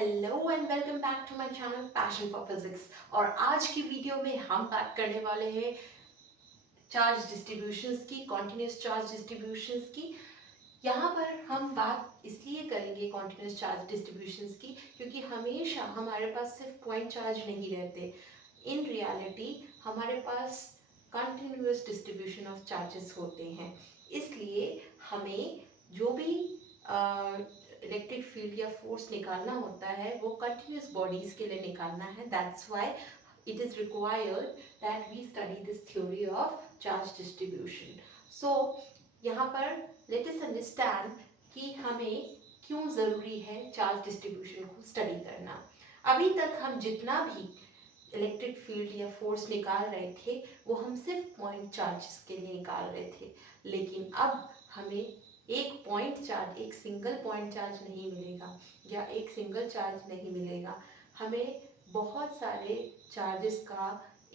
Hello and welcome back to my channel passion for physics. और आज की video में हम बात करने वाले हैं चार्ज डिस्ट्रीब्यूशंस की, कॉन्टिन्यूस चार्ज डिस्ट्रीब्यूशंस की। यहाँ पर हम बात इसलिए करेंगे कॉन्टिन्यूस चार्ज डिस्ट्रीब्यूशंस की क्योंकि हमेशा हमारे पास सिर्फ पॉइंट चार्ज नहीं रहते। इन रियलिटी हमारे पास कंटिन्यूस डिस्ट्रीब्यूशन ऑफ चार्जेस होते हैं। इसलिए हमें जो भी इलेक्ट्रिक फील्ड या फोर्स निकालना होता है वो कंटिन्यूस बॉडीज के लिए निकालना है। That's why it is required that we study this theory of charge distribution. So यहाँ पर let us understand कि हमें क्यों ज़रूरी है चार्ज डिस्ट्रीब्यूशन को स्टडी करना। अभी तक हम जितना भी इलेक्ट्रिक फील्ड या फोर्स निकाल रहे थे वो हम सिर्फ पॉइंट चार्जेस के लिए निकाल रहे थे, लेकिन अब हमें एक पॉइंट चार्ज, एक सिंगल पॉइंट चार्ज नहीं मिलेगा या एक सिंगल चार्ज नहीं मिलेगा। हमें बहुत सारे चार्जेस का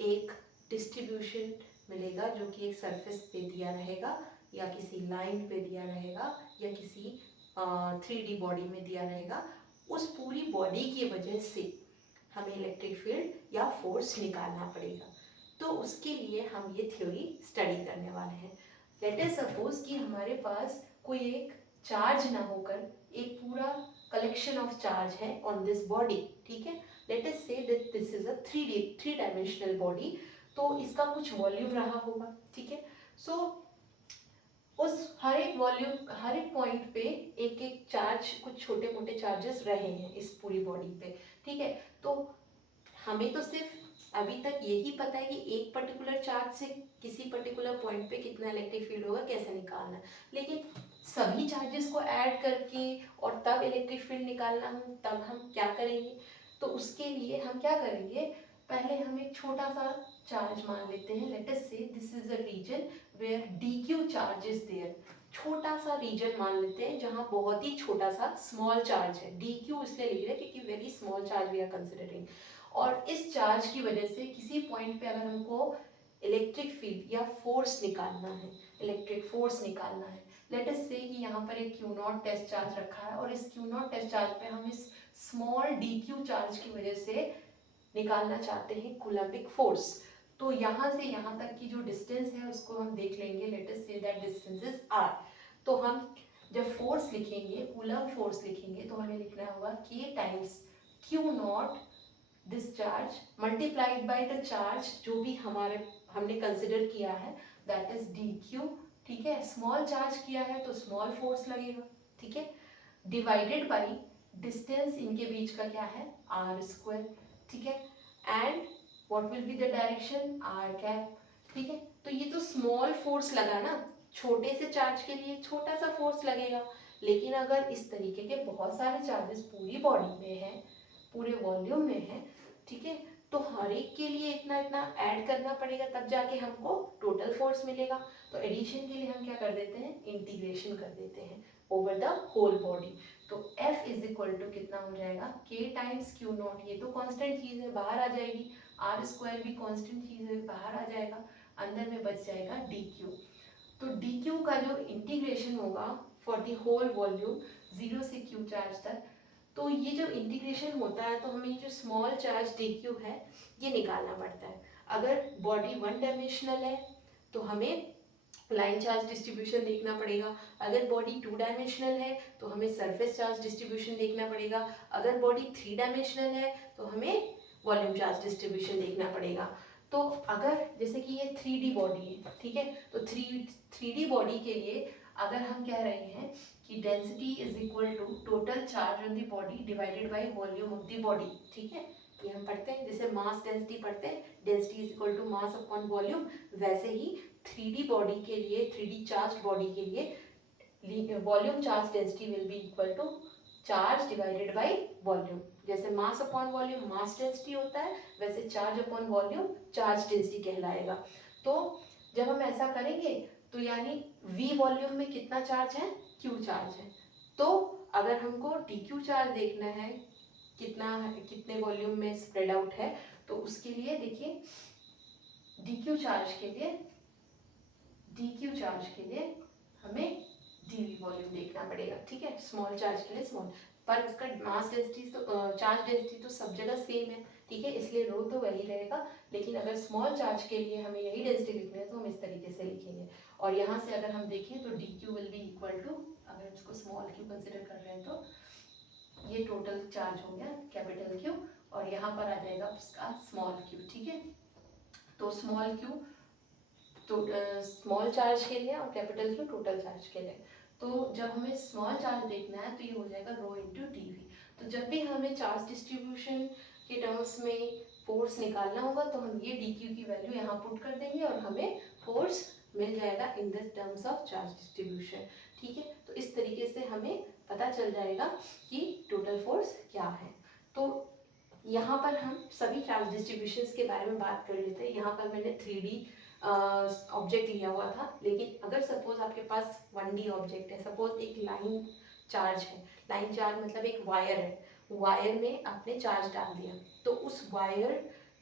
एक डिस्ट्रीब्यूशन मिलेगा जो कि एक सरफेस पे दिया रहेगा या किसी लाइन पे दिया रहेगा या किसी 3D बॉडी में दिया रहेगा। उस पूरी बॉडी की वजह से हमें इलेक्ट्रिक फील्ड या फोर्स निकालना पड़ेगा। तो उसके लिए हम ये थ्योरी स्टडी करने वाले हैं। लेट अस सपोज कि हमारे पास कोई एक चार्ज ना होकर एक पूरा कलेक्शन ऑफ चार्ज है ऑन दिस बॉडी, ठीक है। Late us say that this is a three dimensional body, तो इसका कुछ वॉल्यूम रहा होगा, ठीक है। सो उस हर एक वॉल्यूम, हर एक पॉइंट पे एक एक चार्ज, कुछ छोटे मोटे चार्जेस रहे हैं इस पूरी बॉडी पे, ठीक है। तो हमें तो सिर्फ अभी तक यही पता है कि एक पर्टिकुलर चार्ज से किसी पर्टिकुलर पॉइंट पे कितना इलेक्ट्रिक फील्ड होगा, कैसे निकालना है। लेकिन सभी चार्जेस को ऐड करके और तब इलेक्ट्रिक फील्ड निकालना हो, तब हम क्या करेंगे? तो उसके लिए हम क्या करेंगे, पहले हम एक छोटा सा चार्ज मान लेते हैं। Let us say this is a region where dq charge is there. छोटा सा रीजन मान लेते हैं जहाँ बहुत ही छोटा सा स्मॉल चार्ज है। dq इसलिए लिख रहे हैं क्योंकि very small charge we are considering. और इस चार्ज की वजह से किसी पॉइंट पे अगर हमको इलेक्ट्रिक फील्ड या फोर्स निकालना है, इलेक्ट्रिक फोर्स निकालना है, लेट अस से कि यहाँ पर एक Q0 टेस्ट चार्ज रखा है और इस Q0 टेस्ट चार्ज पे हम इस स्मॉल dq चार्ज की वजह से निकालना चाहते हैं कूलम्बिक फोर्स। तो यहाँ से यहाँ तक की जो डिस्टेंस है उसको हम देख लेंगे। Late us say that distance is r। तो हम जब फोर्स लिखेंगे, कूलम्ब फोर्स लिखेंगे, तो हमें लिखना होगा k times Q0 this charge multiplied by the charge जो भी हमने कंसिडर किया है, दैट इज dq, ठीक है। स्मॉल चार्ज किया है तो स्मॉल फोर्स लगेगा, ठीक है, डिवाइडेड बाय डिस्टेंस इनके बीच का क्या है, r स्क्वायर, ठीक है। And what will be the direction, r cap, ठीक है। तो ये तो स्मॉल फोर्स लगा ना, छोटे से चार्ज के लिए छोटा सा फोर्स लगेगा। लेकिन अगर इस तरीके के बहुत सारे चार्जेस पूरी बॉडी में है, पूरे वॉल्यूम में है, ठीक है, तो हर एक के लिए इतना इतना ऐड करना पड़ेगा तब जाके हमको टोटल फोर्स मिलेगा। तो एडिशन के लिए हम क्या कर देते हैं, इंटीग्रेशन कर देते हैं ओवर द होल बॉडी। तो F इज इक्वल टू कितना हो जाएगा, K टाइम्स Q0, ये तो कांस्टेंट चीज है, बाहर आ जाएगी। R स्क्वायर भी कांस्टेंट चीज है, बाहर आ जाएगा। अंदर में बच जाएगा dq। तो dq का जो इंटीग्रेशन होगा फॉर द होल वॉल्यूम 0 से q चार्ज तक, तो ये जो इंटीग्रेशन होता है तो हमें जो स्मॉल चार्ज dq है ये निकालना पड़ता है। अगर बॉडी वन डायमेंशनल है तो हमें लाइन चार्ज डिस्ट्रीब्यूशन देखना पड़ेगा। अगर बॉडी टू डायमेंशनल है तो हमें सरफेस चार्ज डिस्ट्रीब्यूशन देखना पड़ेगा। अगर बॉडी थ्री डायमेंशनल है तो हमें वॉल्यूम चार्ज डिस्ट्रीब्यूशन देखना पड़ेगा। तो अगर जैसे कि ये 3D बॉडी है, ठीक है, तो 3D बॉडी के लिए अगर हम कह रहे हैं कि density is equal to total charge on the body divided by volume of the body, ठीक है, ये हम पढ़ते हैं जैसे मास डेंसिटी पढ़ते हैं, density is equal to mass upon volume. वैसे ही 3D बॉडी के लिए, 3D चार्ज बॉडी के लिए volume charge density will be equal to charge divided by volume. जैसे mass upon volume mass density होता है, वैसे charge upon volume charge density कहलाएगा। तो जब हम ऐसा करेंगे तो यानी V वॉल्यूम में कितना चार्ज है, Q चार्ज है। तो अगर हमको dq चार्ज देखना है कितना, कितने वॉल्यूम में स्प्रेड आउट है, तो उसके लिए देखिए dq चार्ज के लिए हमें dv वॉल्यूम देखना पड़ेगा, ठीक है, स्मॉल चार्ज के लिए स्मॉल। पर उसका मास डेंसिटी तो चार्ज डेंसिटी तो सब जगह सेम है, ठीक है, इसलिए रो तो वही रहेगा। लेकिन अगर स्मॉल चार्ज के लिए हमें यही डेंसिटी लिखनी है तो हम इस तरीके से लिखेंगे। और यहाँ से अगर हम देखें तो d q will be equal to, अगर इसको स्मॉल क्यू कंसिडर कर रहे हैं तो ये टोटल चार्ज हो गया कैपिटल क्यू, और यहाँ पर आ जाएगा उसका स्मॉल क्यू, ठीक है। तो स्मॉल क्यू तो स्मॉल चार्ज के लिए और कैपिटल क्यू टोटल चार्ज के लिए। तो जब हमें स्मॉल चार्ज देखना है तो ये हो जाएगा रो इंटू डी वी। तो जब भी हमें चार्ज डिस्ट्रीब्यूशन के टर्म्स में फोर्स निकालना होगा तो हम ये डी क्यू की वैल्यू यहाँ पुट कर देंगे और हमें फोर्स मिल जाएगा in the terms of charge distribution, ठीक है। तो इस तरीके से हमें पता चल जाएगा कि टोटल फोर्स क्या है। तो यहाँ पर हम सभी चार्ज डिस्ट्रीब्यूशंस के बारे में बात कर लेते हैं। यहाँ पर मैंने 3D ऑब्जेक्ट लिया हुआ था, लेकिन अगर सपोज आपके पास 1D ऑब्जेक्ट है, सपोज एक लाइन चार्ज है, लाइन चार्ज मतलब एक वायर है, वायर में आपने चार्ज डाल दिया, तो उस वायर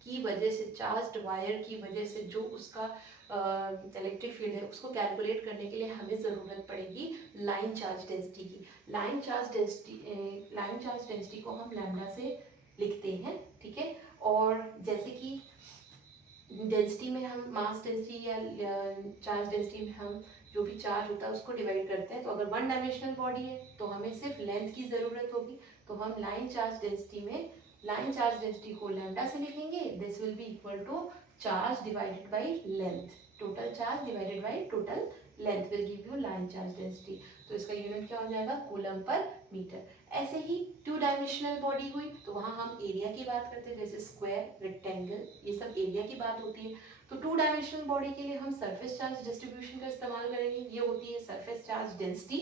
की वजह से, चार्ज्ड वायर की वजह से जो उसका इलेक्ट्रिक फील्ड है उसको कैलकुलेट करने के लिए हमें ज़रूरत पड़ेगी लाइन चार्ज डेंसिटी की। लाइन चार्ज डेंसिटी को हम लैम्डा से लिखते हैं, ठीक है। और जैसे कि डेंसिटी में हम मास डेंसिटी या चार्ज डेंसिटी में हम जो भी चार्ज होता है उसको डिवाइड करते हैं। तो अगर वन डायमेंशनल बॉडी है तो हमें सिर्फ लेंथ की ज़रूरत होगी, तो हम लाइन चार्ज डेंसिटी को लैम्डा से लिखेंगे। This will be equal to charge divided by length, total charge divided by total length will give you line charge density. तो इसका यूनिट क्या हो जाएगा, कूलम पर मीटर। ऐसे ही टू डायमेंशनल बॉडी हुई तो वहाँ हम एरिया की बात करते हैं, जैसे स्क्वायर, रेक्टेंगल, ये सब एरिया की बात होती है। तो टू डायमेंशनल बॉडी के लिए हम सरफेस चार्ज डिस्ट्रीब्यूशन का इस्तेमाल करेंगे। ये होती है surface charge density.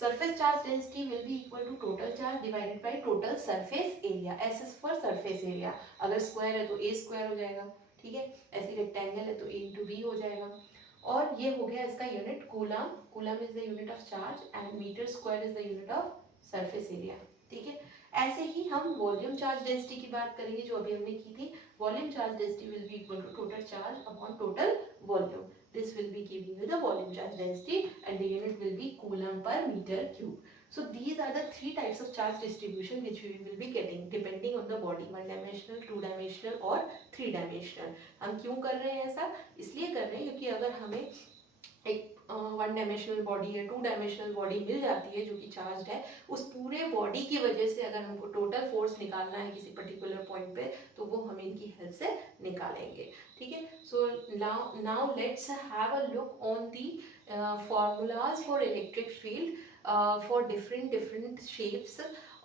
Surface charge density will be equal to total charge divided by total surface area, s is for surface area. अगर स्क्वायर है तो ए स्क्वायर हो जाएगा, ठीक है। ऐसे रेक्टेंगल है तो ए इंटू बी हो जाएगा। और ये हो गया इसका unit coulomb. Coulomb is the unit of charge and metre square is the unit of surface area, ठीक है। ऐसे ही हम वॉल्यूम चार्ज डेंसिटी की बात करेंगे जो अभी हमने की थी। Volume charge density will be equal to total charge upon total volume. This will be giving you the volume charge density and the unit will be coulomb per metre cube. So these are the three types of charge distribution which we will be getting depending on the body, one dimensional, two dimensional और three dimensional. हम क्यों कर रहे हैं ऐसा? इसलिए कर रहे हैं क्योंकि अगर हमें एक वन डायमेंशनल बॉडी है, टू डायमेंशनल बॉडी मिल जाती है जो कि चार्ज है, उस पूरे बॉडी की वजह से अगर हमको टोटल फोर्स निकालना है किसी पर्टिकुलर पॉइंट पे तो वो हम इनकी हेल्प से निकालेंगे, ठीक है। So now let's have a look on the formulas for electric field for different shapes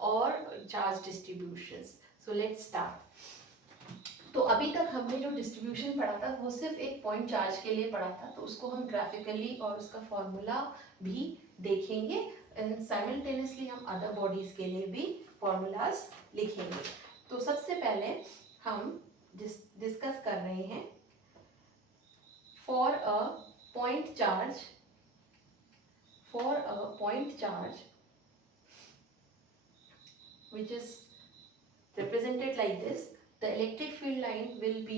और charge distributions. So let's start. तो अभी तक हमने जो डिस्ट्रीब्यूशन पढ़ा था वो सिर्फ एक पॉइंट चार्ज के लिए पढ़ा था, तो उसको हम ग्राफिकली और उसका फॉर्मूला भी देखेंगे एंड साइमल्टेनियसली हम अदर बॉडीज के लिए भी फॉर्मूलाज लिखेंगे। तो सबसे पहले हम डिस्कस कर रहे हैं for a point charge which is represented like this, the electric field line will be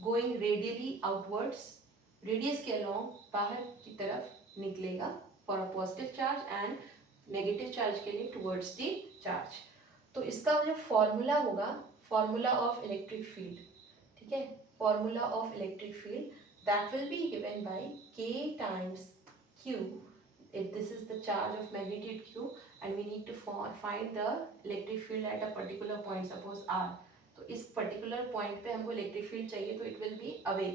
going radially outwards, radius के along बाहर की तरफ निकलेगा for a positive charge and negative charge के लिए towards the charge. तो इसका जो फॉर्मूला होगा, फॉर्मूला ऑफ इलेक्ट्रिक फील्ड, ठीक है, formula of electric field that will be given by K times Q, if this is the charge of magnitude Q and we need to find the electric field at a particular point, suppose R. तो इस particular point पे हमको electric field चाहिए तो it will be away,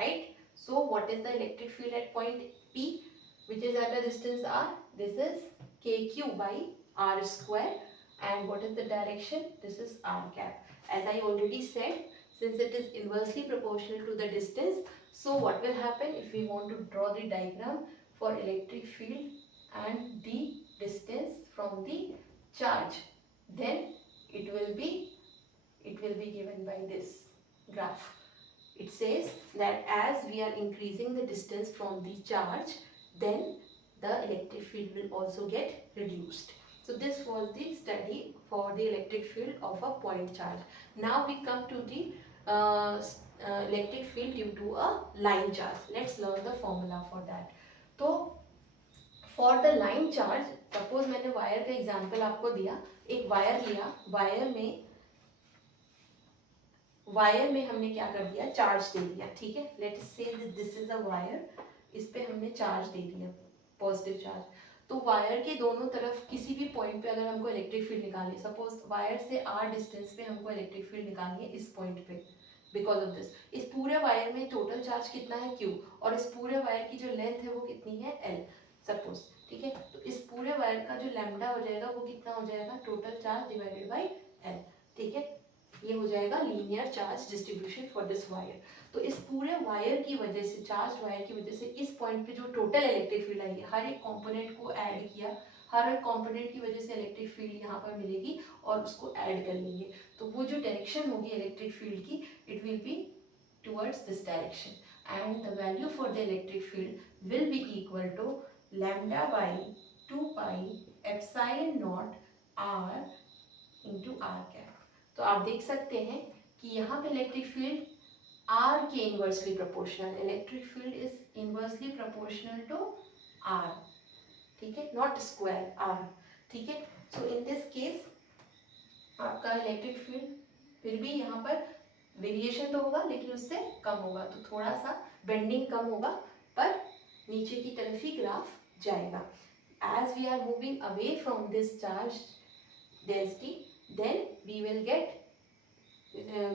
right? So what is the electric field at point P which is at a distance R? This is KQ by R square, and what is the direction? This is R cap. As I already said, since it is inversely proportional to the distance, so what will happen if we want to draw the diagram for electric field and the distance from the charge, then it will be given by this graph. It says that as we are increasing the distance from the charge, then the electric field will also get reduced. So this was the study for the electric field of a point charge. Now we come to the electric field due to a line charge. Let's learn the formula for that. तो for the line charge, suppose मैंने wire का example आपको दिया, एक wire लिया, wire में हमने क्या कर दिया, चार्ज दे दिया, ठीक है। Late us say this is a wire, इस पे हमने चार्ज दे दिया, पॉजिटिव चार्ज। तो वायर के दोनों तरफ किसी भी पॉइंट पे अगर हमको इलेक्ट्रिक फील्ड निकालनी है, सपोज वायर से r डिस्टेंस पे हमको इलेक्ट्रिक फील्ड निकालनी है इस पॉइंट पे, बिकॉज ऑफ दिस, इस पूरे वायर में टोटल चार्ज कितना है q, और इस पूरे वायर की जो लेंथ है वो कितनी है l, सपोज, ठीक है। तो इस पूरे वायर का जो लैम्डा हो जाएगा वो कितना हो जाएगा, total charge divided by l, ठीक है। ये हो जाएगा linear charge distribution for this wire. तो इस पूरे वायर की वजह से, चार्ज वायर की वजह से इस पॉइंट पे जो टोटल इलेक्ट्रिक फील्ड आई है, हर एक कंपोनेंट को ऐड किया, हर एक कंपोनेंट की वजह से इलेक्ट्रिक फील्ड यहाँ पर मिलेगी और उसको ऐड कर लेंगे, तो वो जो डायरेक्शन होगी इलेक्ट्रिक फील्ड की, it will be towards this direction, and the value for the electric field will be equal to lambda by 2 pi epsilon naught r into r cap। तो आप देख सकते हैं कि यहाँ पे इलेक्ट्रिक फील्ड r के inversely proportional, electric field is inversely proportional to r, ठीक है, नॉट स्क्वायर r, ठीक है। सो इन दिस केस आपका इलेक्ट्रिक फील्ड फिर भी यहाँ पर वेरिएशन तो होगा लेकिन उससे कम होगा, तो थोड़ा सा बेंडिंग कम होगा, पर नीचे की तरफ ही ग्राफ जाएगा। As we are moving away from this charge density, then we will get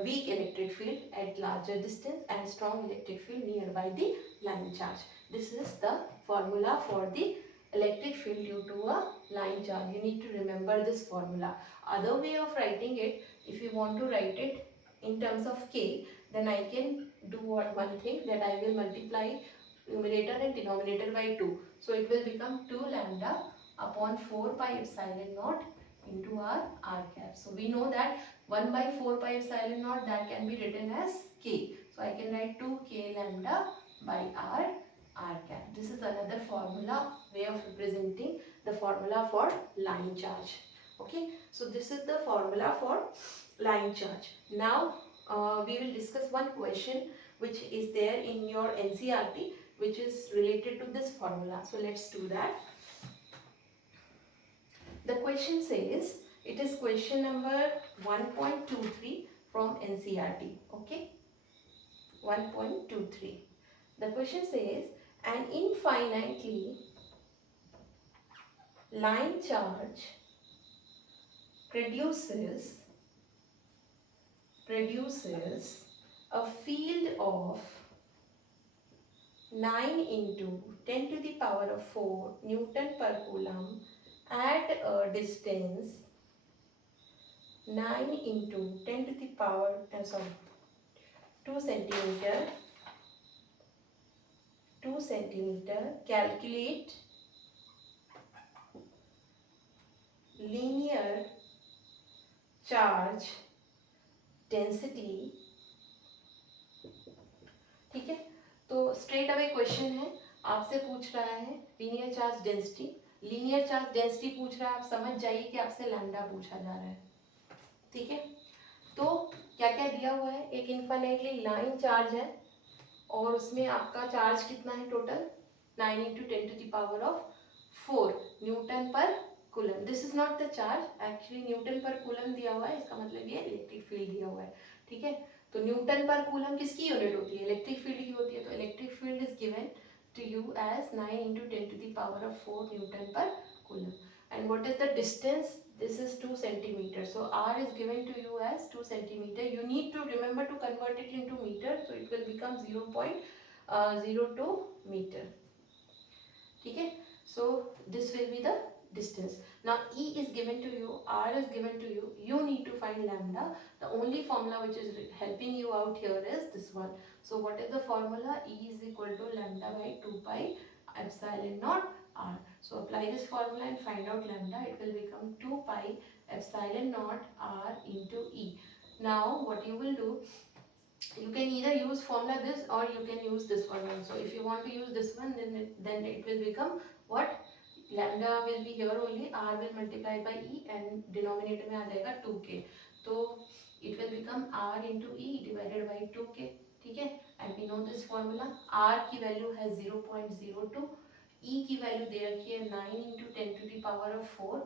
weak electric field at larger distance and strong electric field nearby the line charge. This is the formula for the electric field due to a line charge. You need to remember this formula. Other way of writing it, if you want to write it in terms of k, then I can do one thing, that I will multiply numerator and denominator by 2. So it will become 2 lambda upon 4 pi epsilon naught into r cap. So we know that 1 by 4 pi epsilon naught, that can be written as k. So I can write 2k lambda by r cap. This is another formula, way of representing the formula for line charge. Okay, so this is the formula for line charge. Now we will discuss one question which is there in your NCERT, which is related to this formula. So let's do that. The question says, it is question number 1.23 from NCERT. Okay, 1.23. The question says, an infinitely line charge produces a field of 9 into 10 to the power of 4 Newton per coulomb at a distance 9 into 10 to the power 2 centimeter. Calculate linear charge density, ठीक है। तो straight away question है, आपसे पूछ रहा है linear charge density. Linear charge density पूछ रहा है, आप समझ जाइए कि आपसे लैम्डा पूछा जा रहा है, ठीक है। तो क्या क्या दिया हुआ है, एक इनफाइनाइटली लाइन चार्ज है और उसमें आपका चार्ज कितना है total, 9 into 10 to the power of 4 newton per coulomb. This is not the charge, actually newton per coulomb दिया हुआ है, इसका मतलब ये इलेक्ट्रिक फील्ड दिया हुआ है, ठीक है। तो न्यूटन पर कूलम किसकी यूनिट होती है, इलेक्ट्रिक फील्ड की होती है। तो electric field is given to you as 9 into 10 to the power of 4 newton per coulomb. And what is the distance, this is 2 centimeter, so r is given to you as 2 centimeter. You need to remember to convert it into meter, so it will become 0.02 meter, ठीक है। so this will be the distance. Now E is given to you, R is given to you, you need to find lambda. The only formula which is helping you out here is this one. So what is the formula, E is equal to lambda by 2 pi epsilon naught r. So apply this formula and find out lambda. It will become 2 pi epsilon naught r into E. Now what you will do, you can either use formula this or you can use this one also. If you want to use this one, then it will become what, lambda will be here only, r will multiply by E and denominator में आ जाएगा 2k, तो it will become r into E divided by 2k, ठीक है। And we know this formula, r की value है 0.02, ई की value दे रखी है 9 इंटू 10⁴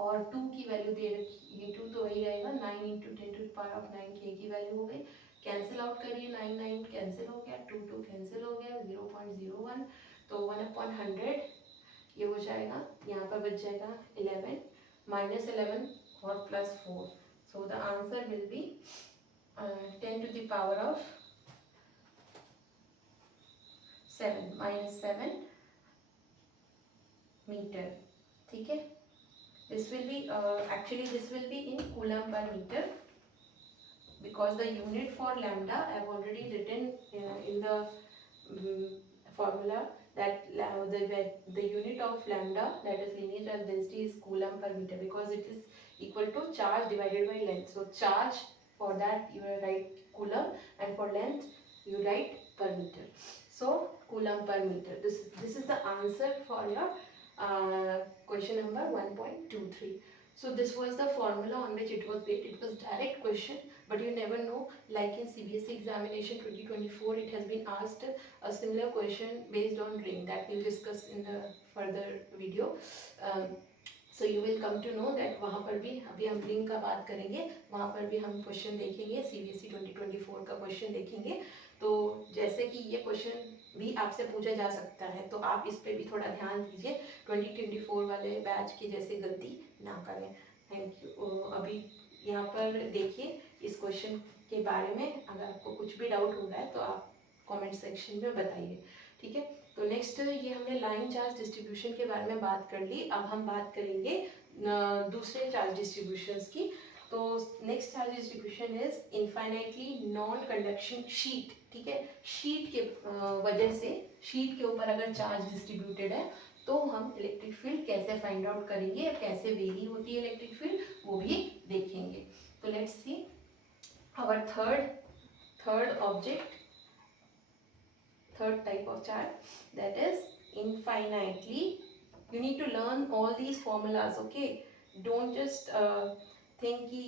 और 2 की वैल्यू दे रखी है 2 तो वही रहेगा 9 इंटू 10⁹ के की वैल्यू हो गई। कैंसिल आउट करिए 9 9 कैंसिल हो गया 2 2 कैंसिल हो गया 0.01 तो 1/100 ये हो जाएगा। यहाँ पर बच जाएगा 11 -11 और +4 so the answer will be 10⁻⁷ -7 metre. ठीक है, this will be actually this will be in coulomb per meter because the unit for lambda I have already written in the formula that the unit of lambda, that is linear charge density, is coulomb per meter because it is equal to charge divided by length. So charge, for that you write coulomb, and for length you write per meter. So coulomb per meter, this is the answer for your question number 1.23. So this was the formula on which it was based. It was direct question, but you never know, like in CBSE examination 2024 it has been asked a similar question based on ring, that we'll discuss in the further video. So you will come to know that वहाँ पर भी अभी हम ring का बात करेंगे, वहाँ पर भी हम क्वेश्चन देखेंगे, CBSE 2024 का क्वेश्चन देखेंगे। तो जैसे कि ये क्वेश्चन भी आपसे पूछा जा सकता है तो आप इस पे भी थोड़ा ध्यान दीजिए, 2024 वाले बैच की जैसे गलती ना करें। Thank you. अभी यहाँ पर देखिए इस क्वेश्चन के बारे में, अगर आपको कुछ भी डाउट हो रहा है तो आप कमेंट सेक्शन में बताइए। ठीक है, तो नेक्स्ट ये हमने लाइन चार्ज डिस्ट्रीब्यूशन के बारे में बात कर ली। अब हम बात करेंगे दूसरे चार्ज डिस्ट्रीब्यूशंस की। तो next charge distribution is infinitely non conduction sheet. ठीक है, शीट के वजह से, शीट के ऊपर अगर चार्ज डिस्ट्रीब्यूटेड है तो हम इलेक्ट्रिक फील्ड कैसे फाइंड आउट करेंगे, कैसे वेरी होती है इलेक्ट्रिक फील्ड, वो भी देखेंगे। तो let's see our third object, third type of charge, that is infinitely. You need to learn all these formulas, okay? Don't just think ki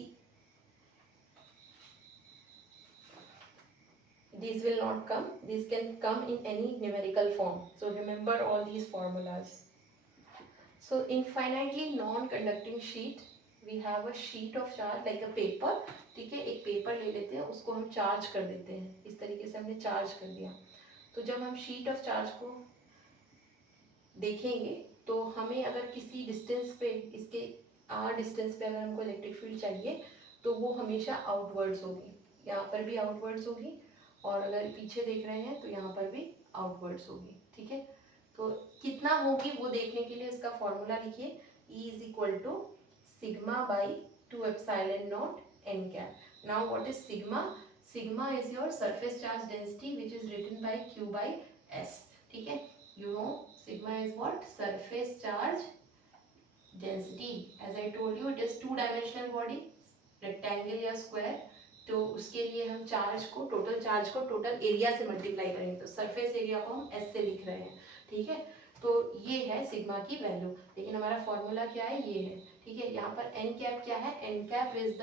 these will not come. These can come in any numerical form, so remember all these formulas. So infinitely non-conducting sheet, we have a sheet of charge like a paper. ठीक है, एक paper ले लेते हैं, उसको हम charge कर देते हैं, इस तरीके से हमने चार्ज कर दिया। तो जब हम शीट ऑफ चार्ज को देखेंगे तो हमें अगर किसी डिस्टेंस पे, इसके आर डिस्टेंस पे अगर हमको इलेक्ट्रिक फील्ड चाहिए तो वो हमेशा आउटवर्ड्स होगी, यहाँ पर भी आउटवर्ड्स होगी, और अगर पीछे देख रहे हैं तो यहाँ पर भी आउटवर्ड्स होगी। ठीक है, तो कितना होगी वो देखने के लिए इसका फॉर्मूला लिखिए, E is equal to sigma by 2ε0 n cap. Now what is sigma? Sigma is your surface charge density which is written by Q by S. ठीक है, you know sigma is what? Surface charge density. As I told you, it is two-dimensional body, rectangle या square. तो उसके लिए हम charge को, total charge को total area से मल्टीप्लाई करेंगे, तो सरफेस एरिया को हम S से लिख रहे हैं। ठीक है, तो ये है सिग्मा की वैल्यू, लेकिन हमारा फॉर्मूला क्या है, ये है। ठीक है, यहाँ पर n कैप क्या है? n cap is the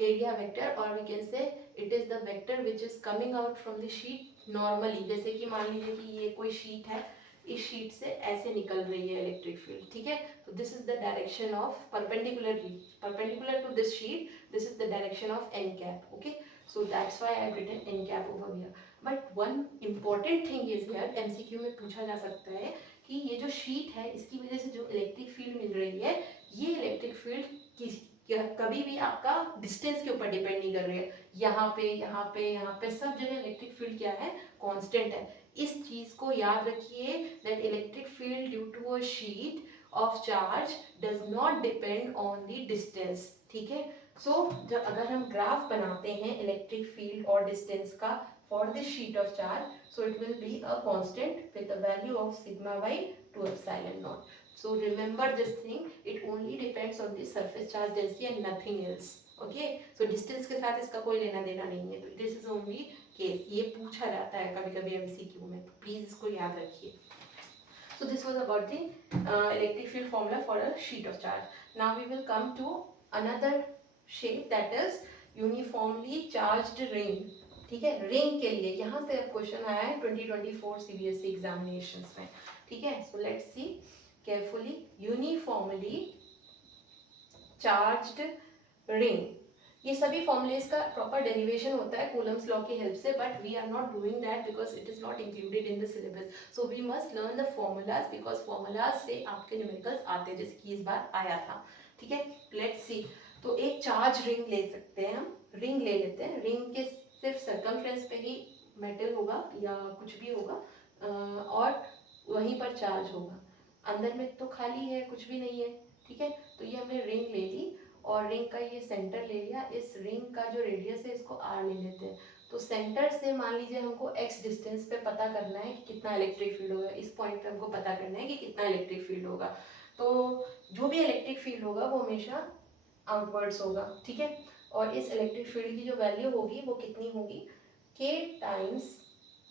area vector, और we can say it is the vector which is coming out from the sheet normally. जैसे कि मान लीजिए कि ये कोई शीट है, इस शीट से ऐसे निकल रही है इलेक्ट्रिक फील्ड। ठीक है, तो this is the direction of perpendicular to this sheet, this is the direction of n cap. Okay, so that's why I have written n cap over here. But one important thing is here, MCQ में पूछा जा सकता है कि ये जो sheet है इसकी वजह से जो इलेक्ट्रिक फील्ड मिल रही है, ये इलेक्ट्रिक फील्ड कभी भी आपका डिस्टेंस के ऊपर डिपेंड नहीं कर रही है। यहाँ पे सब जगह इलेक्ट्रिक फील्ड क्या है? कांस्टेंट है। इस चीज को याद रखिए, that electric field due to a sheet of charge does not depend on the distance. ठीक है, सो जब अगर हम ग्राफ बनाते हैं इलेक्ट्रिक फील्ड और डिस्टेंस का for this sheet of charge, so it will be a constant with the value of sigma by 2ε0. So remember this thing, it only depends on the surface charge density and nothing else. Okay, so distance के साथ इसका कोई लेना देना नहीं है, तो this is only case, ये पूछा जाता है कभी कभी MCQ में, तो प्लीज इसको याद रखिए। So this was about the electric field formula for a sheet of charge. Now we will come to another shape, that is uniformly charged ring. ठीक है, रिंग के लिए यहाँ से अब क्वेश्चन आया है 2024 CBSE एग्जामिनेशंस में। ठीक है, so let's see carefully, uniformly charged ring, ये सभी फॉर्मूलेस का प्रॉपर डेरिवेशन होता है कूलम्स लॉ की हेल्प से, but we are not doing that because it is not included in the syllabus, so we must learn the formulas because formulas से आपके numericals आते हैं, जैसे कि इस बार आया था। ठीक है, लेट्स सी, तो एक चार्ज रिंग ले सकते हैं हम, रिंग ले लेते हैं, रिंग के सिर्फ सर्कमफ्रेंस पे ही मेटल होगा या कुछ भी होगा और वहीं पर चार्ज होगा, अंदर में तो खाली है, कुछ भी नहीं है। ठीक है, तो ये हमने रिंग ले ली और रिंग का ये सेंटर ले लिया, इस रिंग का जो रेडियस है इसको r ले लेते हैं। तो सेंटर से मान लीजिए हमको x डिस्टेंस पे पता करना है कि कितना इलेक्ट्रिक फील्ड होगा, इस पॉइंट पे हमको पता करना है कि कितना इलेक्ट्रिक फील्ड होगा। तो जो भी इलेक्ट्रिक फील्ड होगा वो हमेशा आउटवर्ड्स होगा। ठीक है, और इस इलेक्ट्रिक फील्ड की जो वैल्यू होगी वो कितनी होगी, k times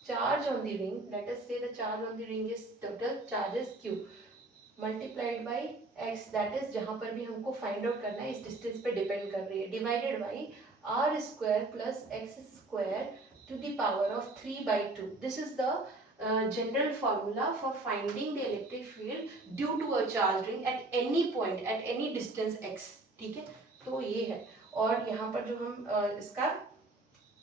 charge on the ring, let us say the charge on the ring is total charges q multiplied by x, that is जहां पर भी हमको फाइंड आउट करना है इस डिस्टेंस पे डिपेंड कर रही है, divided by r square plus x square to the power of 3/2। This is the general formula for finding the electric field due to a charge ring at any point at any distance x। ठीक है, तो ये है, और यहाँ पर जो हम इसका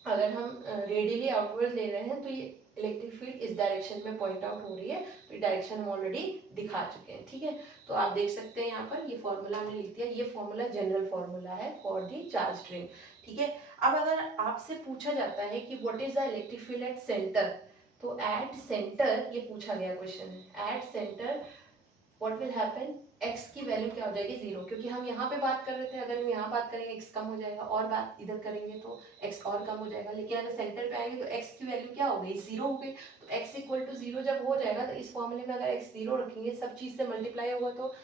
अगर हम रेडियली आउटवर्ड ले रहे हैं तो ये इलेक्ट्रिक फील्ड इस डायरेक्शन में पॉइंट आउट हो रही है, तो डायरेक्शन हम ऑलरेडी दिखा चुके हैं। ठीक है, तो आप देख सकते हैं यहाँ पर ये फॉर्मूला हमने लिख दिया, ये फॉर्मूला जनरल फॉर्मूला है फॉर दी चार्ज रिंग। ठीक है, अब अगर आपसे पूछा जाता है कि what is the electric field at centre, तो एट सेंटर ये पूछा गया क्वेश्चन है, at centre what will happen, x की वैल्यू क्या हो जाएगी, 0, क्योंकि हम यहाँ पे बात कर रहे थे, अगर हम यहाँ बात करेंगे x कम हो जाएगा, और बात इधर करेंगे तो x और कम हो जाएगा, लेकिन अगर सेंटर पे आएंगे तो x की वैल्यू क्या हो गई, 0 हो गई। तो x इक्वल टू 0 जब हो जाएगा तो इस फॉर्मूले में अगर x 0 रखेंगे, सब चीज से मल्टीप्लाई होगा तो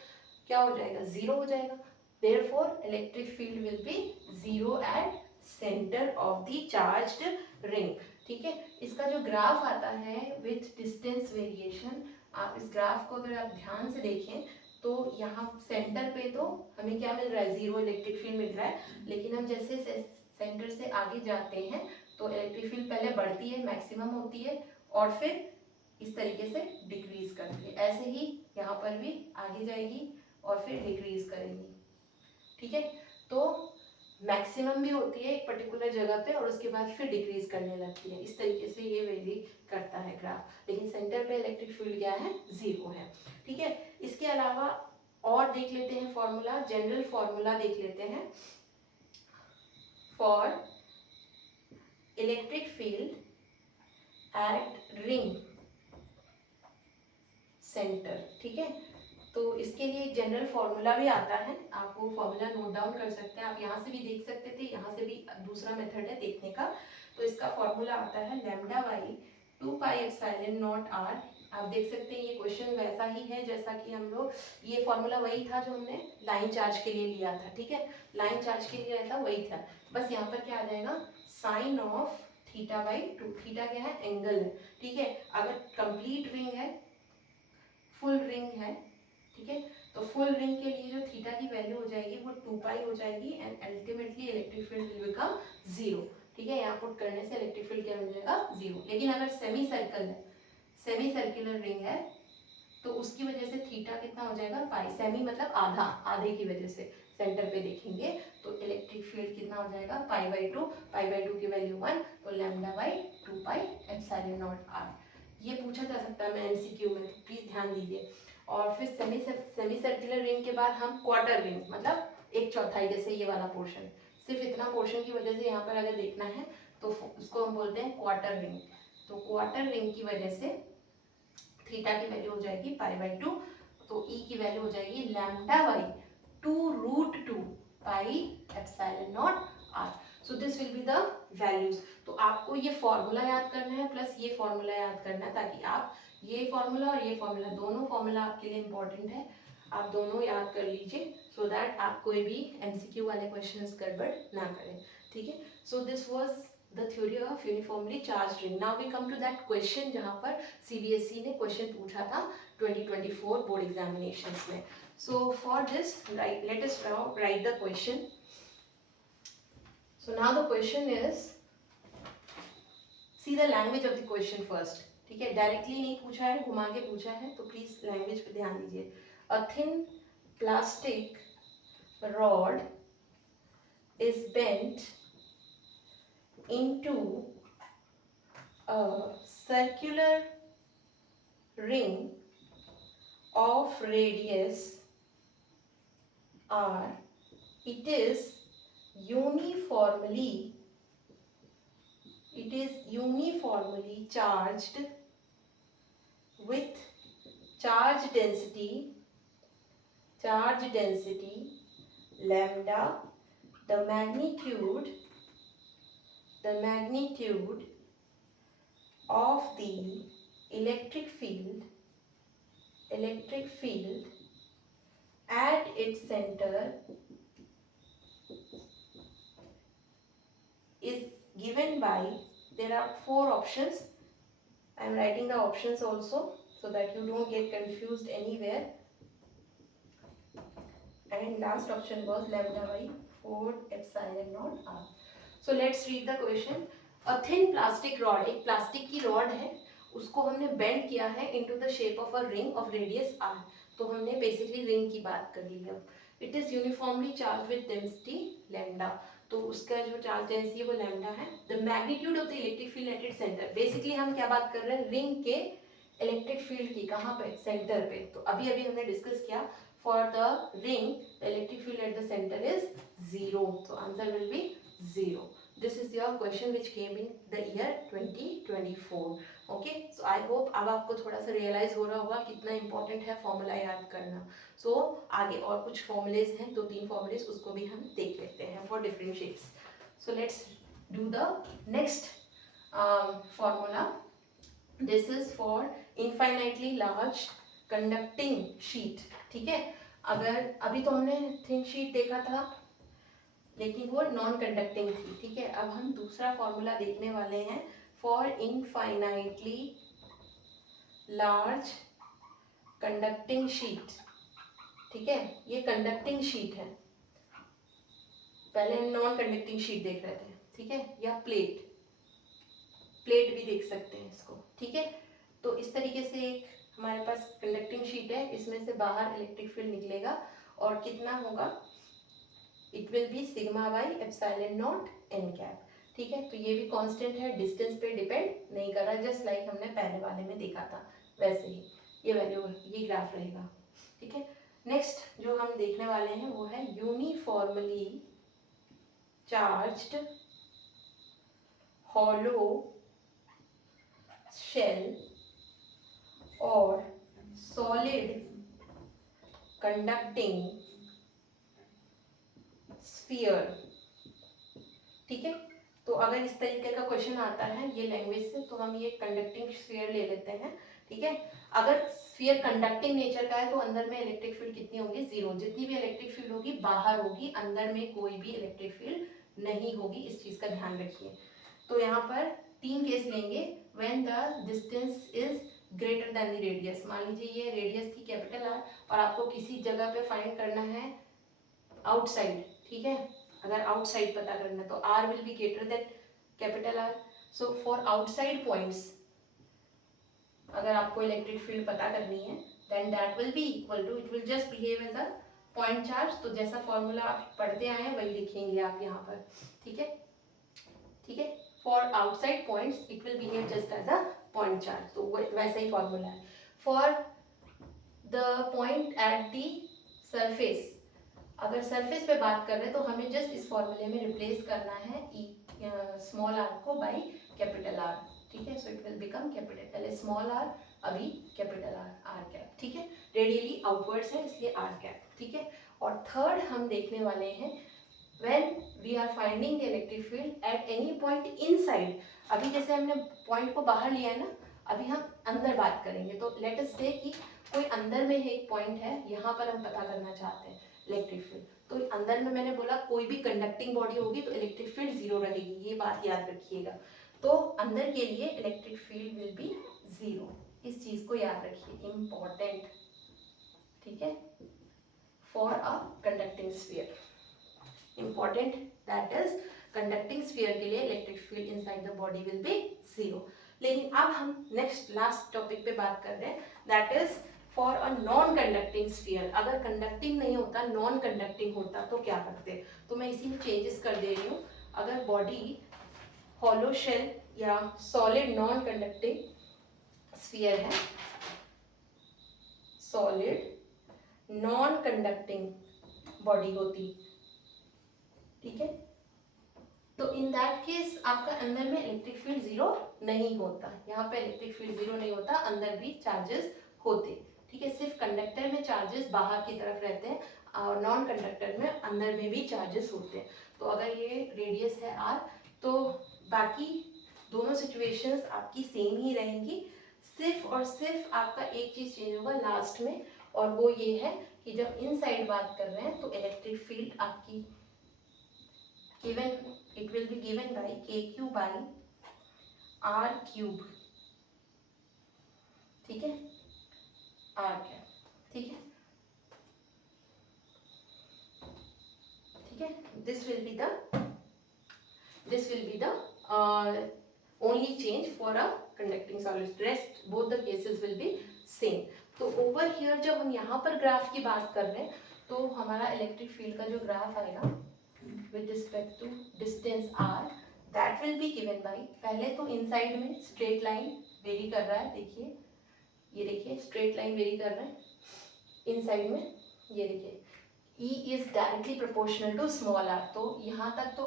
क्या हो जाएगा, 0 हो जाएगा। Therefore electric field will be 0 at centre of the charged ring. ठीक है, इसका जो ग्राफ आता है विथ डिस्टेंस वेरिएशन, आप इस ग्राफ को अगर आप ध्यान से देखें तो यहाँ सेंटर पे तो हमें क्या मिल रहा है, 0 इलेक्ट्रिक फील्ड मिल रहा है, लेकिन हम जैसे सेंटर से आगे जाते हैं तो इलेक्ट्रिक फील्ड पहले बढ़ती है, मैक्सिमम होती है, और फिर इस तरीके से डिक्रीज करती है, ऐसे ही यहाँ पर भी आगे जाएगी और फिर डिक्रीज करेगी। ठीक है, तो मैक्सिमम भी होती है एक पर्टिकुलर जगह पे और उसके बाद फिर डिक्रीज करने लगती है, इस तरीके से ये वेरी करता है ग्राफ, लेकिन सेंटर पे इलेक्ट्रिक फील्ड क्या है, 0 है। ठीक है, इसके अलावा और देख लेते हैं फॉर्मूला, जनरल फॉर्मूला देख लेते हैं for electric field at ring centre. ठीक है, तो इसके लिए एक जनरल फॉर्मूला भी आता है, आप वो फॉर्मूला नोट डाउन कर सकते हैं, आप यहाँ से भी देख सकते थे, यहाँ से भी दूसरा मेथड है देखने का। तो इसका फॉर्मूला आता है lambda by 2 pi epsilon not r। आप देख सकते हैं ये क्वेश्चन वैसा ही है जैसा कि हम लोग, ये फॉर्मूला वही था जो हमने लाइन चार्ज के लिए लिया था। ठीक है, लाइन चार्ज के लिए था वही था, बस यहाँ पर क्या आ जाएगा, sine of theta by 2, theta क्या है, एंगल है। ठीक है, अगर कंप्लीट रिंग है, फुल रिंग है, ठीक है, तो फुल रिंग के लिए जो थीटा की वैल्यू हो जाएगी वो 2 पाई हो जाएगी and ultimately electric field will become 0। ठीक है, यहाँ पुट करने से इलेक्ट्रिक फील्ड क्या मिल जाएगा, 0। लेकिन अगर सेमी सर्कल है, सेमी सर्कुलर रिंग है, तो उसकी वजह से थीटा कितना हो जाएगा, पाई, सेमी मतलब आधा, आधे की वजह से सेंटर पे देखेंगे तो इलेक्ट्रिक फील्ड कितना हो जाएगा, पाई बाई 2, पाई बाई 2 की वैल्यू 1, तो lambda by 2 pi epsilon not r। ये पूछा जा सकता है एमसीक्यू में, तो प्लीज ध्यान दीजिए। और फिर सेमी सर्कुलर रिंग के बाद हम क्वार्टर रिंग, मतलब एक चौथाई, जैसे ये वाला पोर्शन, सिर्फ इतना पोर्शन की वजह से यहाँ पर अगर देखना है तो उसको हम बोलते हैं क्वार्टर रिंग। तो क्वार्टर रिंग की वजह से थीटा की वैल्यू हो जाएगी पाई बाई 2, तो ई की वैल्यू हो जाएगी lambda by 2√2 pi epsilon not r। So this will be the values. तो आपको ये फॉर्मूला याद करना है प्लस ये फॉर्मूला याद करना है, ताकि आप ये फॉर्मूला और ये फॉर्मूला, दोनों फॉर्मूला आपके लिए इंपॉर्टेंट है, आप दोनों याद कर लीजिए सो दैट आप कोई भी एमसीक्यू वाले क्वेश्चंस गड़बड़ ना करें। ठीक है, so this was the theory of uniformly charged ring. Now we come to that question जहाँ पर सीबीएसई ने क्वेश्चन पूछा था 2024 बोर्ड एग्जामिनेशंस में। So for this, let us now write the question. So now the question is, see the language of the question first. ठीक है, directly नहीं पूछा है, घुमा के पूछा है, तो प्लीज लैंग्वेज पे ध्यान दीजिए। A thin plastic rod is bent into a circular ring of radius r. It is uniformly charged with charge density lambda. The magnitude of the electric field at its center is given by, there are 4 options. I am writing the options also so that you don't get confused anywhere. And last option was lambda by 4 epsilon naught r. So let's read the question. A thin plastic rod, एक plastic की rod है, उसको हमने bend किया है into the shape of a ring of radius r. तो हमने basically ring की बात कर ली है. It is uniformly charge with density lambda, तो उसका जो चार्ज डेंसिटी है वो लैम्डा है. The magnitude of the electric field at its centre, basically हम क्या बात कर रहे हैं, रिंग के इलेक्ट्रिक फील्ड की, कहाँ पे, सेंटर पे. तो अभी हमने डिस्कस किया, for the ring the electric field at the center is 0, so answer will be 0. This is your question which came in the year 2024. okay, so I hope अब आपको थोड़ा सा रियलाइज हो रहा होगा कितना इंपॉर्टेंट है फॉर्मूला याद करना. so आगे और कुछ फॉर्मूलेज हैं, 2-3 फॉर्मूलेज, उसको भी हम देख लेते हैं for different shapes. so let's do the next formula. this is for infinitely large conducting sheet. ठीक है, अगर अभी तो हमने थिन शीट देखा था लेकिन वो नॉन कंडक्टिंग थी. ठीक है, अब हम दूसरा फॉर्मूला देखने वाले हैं for infinitely large conducting sheet. ठीक है, ये कंडक्टिंग शीट है, पहले हम नॉन कंडक्टिंग शीट देख रहे थे. ठीक है, या प्लेट भी देख सकते हैं इसको. ठीक है, तो इस तरीके से एक हमारे पास कंडक्टिंग शीट है, इसमें से बाहर इलेक्ट्रिक फील्ड निकलेगा और कितना होगा, it will be sigma by epsilon not an cap. ठीक है, तो ये भी कांस्टेंट है, डिस्टेंस पे डिपेंड नहीं कर रहा, जस्ट लाइक हमने पहले वाले में देखा था वैसे ही ये वैल्यू, ये ग्राफ रहेगा. ठीक है, नेक्स्ट जो हम देखने वाले हैं वो है यूनिफॉर्मली चार्ज्ड हॉलो शेल और सॉलिड कंडक्टिंग स्फीयर. ठीक है, तो अगर इस तरीके का क्वेश्चन आता है ये लैंग्वेज से, तो हम ये कंडक्टिंग स्फीयर ले लेते हैं. ठीक है, अगर स्फीयर कंडक्टिंग नेचर का है तो अंदर में इलेक्ट्रिक फील्ड कितनी होगी, 0. जितनी भी इलेक्ट्रिक फील्ड होगी बाहर होगी, अंदर में कोई भी इलेक्ट्रिक फील्ड नहीं होगी, इस चीज का ध्यान रखिए. तो यहाँ पर 3 केस लेंगे. When the distance is greater than the radius, मान लीजिए ये रेडियस थी कैपिटल आर और आपको किसी जगह पे फाइंड करना है आउटसाइड. ठीक है, अगर आउटसाइड पता करना तो r will be greater than capital R. So for outside points अगर आपको इलेक्ट्रिक फील्ड पता करनी है then that will be equal to, it will just behave as a point charge. तो जैसा फॉर्मूला आप पढ़ते आए हैं वही लिखेंगे आप यहाँ पर. ठीक है, ठीक है, for outside points it will behave just as a point charge, तो वैसा ही फॉर्मूला है. For the point at the surface, अगर सरफेस पे बात कर रहे हैं तो हमें जस्ट इस फॉर्मूले में रिप्लेस करना है स्मॉल r को बाय कैपिटल R. ठीक है, so it will become capital, पहले स्मॉल r अभी कैपिटल R कैप. ठीक है, रेडियली आउटवर्ड्स है इसलिए R कैप. ठीक है, और थर्ड हम देखने वाले हैं when we are finding the electric field at any point inside. अभी जैसे हमने पॉइंट को बाहर लिया है ना, अभी हम अंदर बात करेंगे. तो लेट अस से कि कोई अंदर में एक पॉइंट है, यहाँ पर हम पता करना चाहते हैं इलेक्ट्रिक फील्ड. तो अंदर में मैंने बोला कोई भी कंडक्टिंग बॉडी होगी तो इलेक्ट्रिक फील्ड 0 रहेगी, ये बात याद रखिएगा. तो अंदर के लिए इलेक्ट्रिक फील्ड विल बी 0, इस चीज को याद रखिए, इम्पोर्टेंट. ठीक है, for a conducting sphere, important, that is conducting sphere के लिए electric field inside the body will be 0. लेकिन अब हम नेक्स्ट लास्ट टॉपिक पे बात कर रहे हैं, that is for a non conducting sphere. अगर कंडक्टिंग नहीं होता, नॉन कंडक्टिंग होता तो क्या करते, तो मैं इसी में चेंजेस कर दे रही हूँ। अगर बॉडी हॉलो शेल या सॉलिड नॉन कंडक्टिंग स्फीयर है, सॉलिड नॉन कंडक्टिंग बॉडी होती, ठीक है, तो इन दैट केस आपका अंदर में इलेक्ट्रिक फील्ड जीरो नहीं होता। यहाँ पे इलेक्ट्रिक फील्ड जीरो नहीं होता, अंदर भी चार्जेस होते, ठीक है। सिर्फ कंडक्टर में चार्जेस बाहर की तरफ रहते हैं और नॉन कंडक्टर में अंदर में भी चार्जेस होते हैं। तो अगर ये रेडियस है r, तो बाकी दोनों सिचुएशंस आपकी सेम ही रहेंगी। सिर्फ और सिर्फ आपका एक चीज चेंज होगा लास्ट में, और वो ये है कि जब इनसाइड बात कर रहे हैं तो इलेक्ट्रिक फील्ड आपकी given, it will be given by kq by r cube, ठीक है, r कैप, ठीक है, ठीक है। this will be the only change for a conducting solid, rest both the cases will be same। तो over here जब हम यहाँ पर ग्राफ की बात कर रहे हैं तो हमारा इलेक्ट्रिक फील्ड का जो ग्राफ आएगा with respect to distance r, that will be given by, पहले तो इनसाइड में स्ट्रेट लाइन वेरी कर रहा है, देखिए, ये देखिए स्ट्रेट लाइन वेरी कर रहा है इनसाइड में, ये देखिए E is directly proportional to small r। तो यहाँ तक तो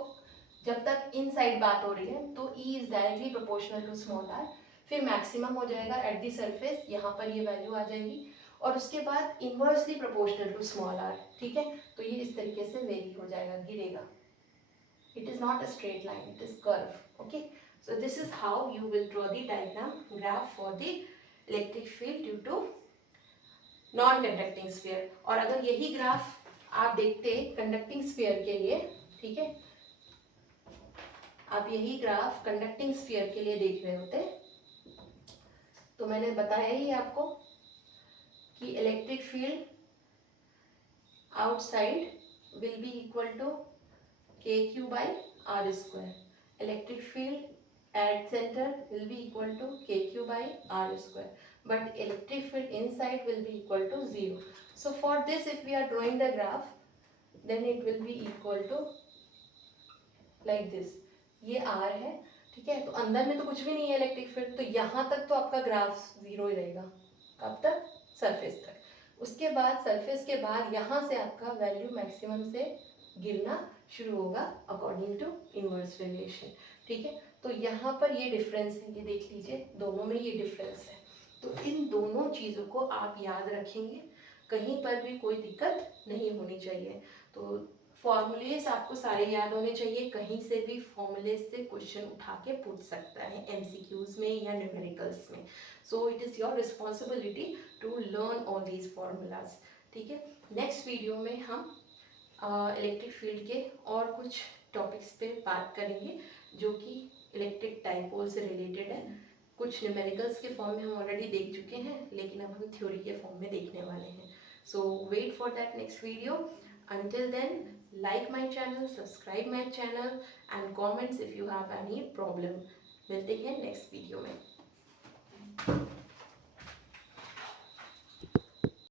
जब तक इनसाइड बात हो रही है तो E is directly proportional to small r, फिर मैक्सिमम हो जाएगा एट दी सरफेस, यहाँ पर ये वैल्यू आ जाएगी, और उसके बाद inversely proportional to small r, ठीक है। तो ये इस तरीके से वेरी हो जाएगा, गिरेगा। It is not a straight line, it is curve, okay। So this is how you will draw the diagram graph for the electric field due to non-conducting sphere। और अगर यही ग्राफ आप देखते कंडक्टिंग स्फीयर के लिए, ठीक है, आप यही ग्राफ कंडक्टिंग स्फीयर के लिए देख रहे होते तो मैंने बताया ही आपको कि electric field outside will be equal to kq by r square, electric field at center will be equal to kq by r square, but electric field inside will be equal to 0। So for this if we are drawing the graph then it will be equal to like this, ये r है, ठीक है, तो अंदर में तो कुछ भी नहीं है इलेक्ट्रिक फील्ड, तो यहाँ तक तो आपका ग्राफ जीरो ही रहेगा, कब तक, सरफेस तक। उसके बाद सरफेस के बाद यहाँ से आपका वैल्यू मैक्सिमम से गिरना शुरू होगा अकॉर्डिंग टू इनवर्स वेरिएशन, ठीक है। तो यहाँ पर ये डिफरेंस है, ये देख लीजिए, दोनों में ये डिफरेंस है। तो इन दोनों चीज़ों को आप याद रखेंगे, कहीं पर भी कोई दिक्कत नहीं होनी चाहिए। तो फॉर्मूलेस आपको सारे याद होने चाहिए, कहीं से भी फॉर्मूलेस से क्वेश्चन उठा के पूछ सकता है एमसीक्यूज में या न्यूमेरिकल्स में। So it is your responsibility to learn all these formulas, ठीक है। नेक्स्ट वीडियो में हम इलेक्ट्रिक फील्ड के और कुछ टॉपिक्स पे बात करेंगे जो कि इलेक्ट्रिक डाइपोल से रिलेटेड है। कुछ न्यूमेरिकल्स के फॉर्म में हम ऑलरेडी देख चुके हैं, लेकिन अब हम थ्योरी के फॉर्म में देखने वाले हैं। So wait for that next video. Until then, like my channel, subscribe my channel and comments if you have any problem। मिलते हैं नेक्स्ट वीडियो में।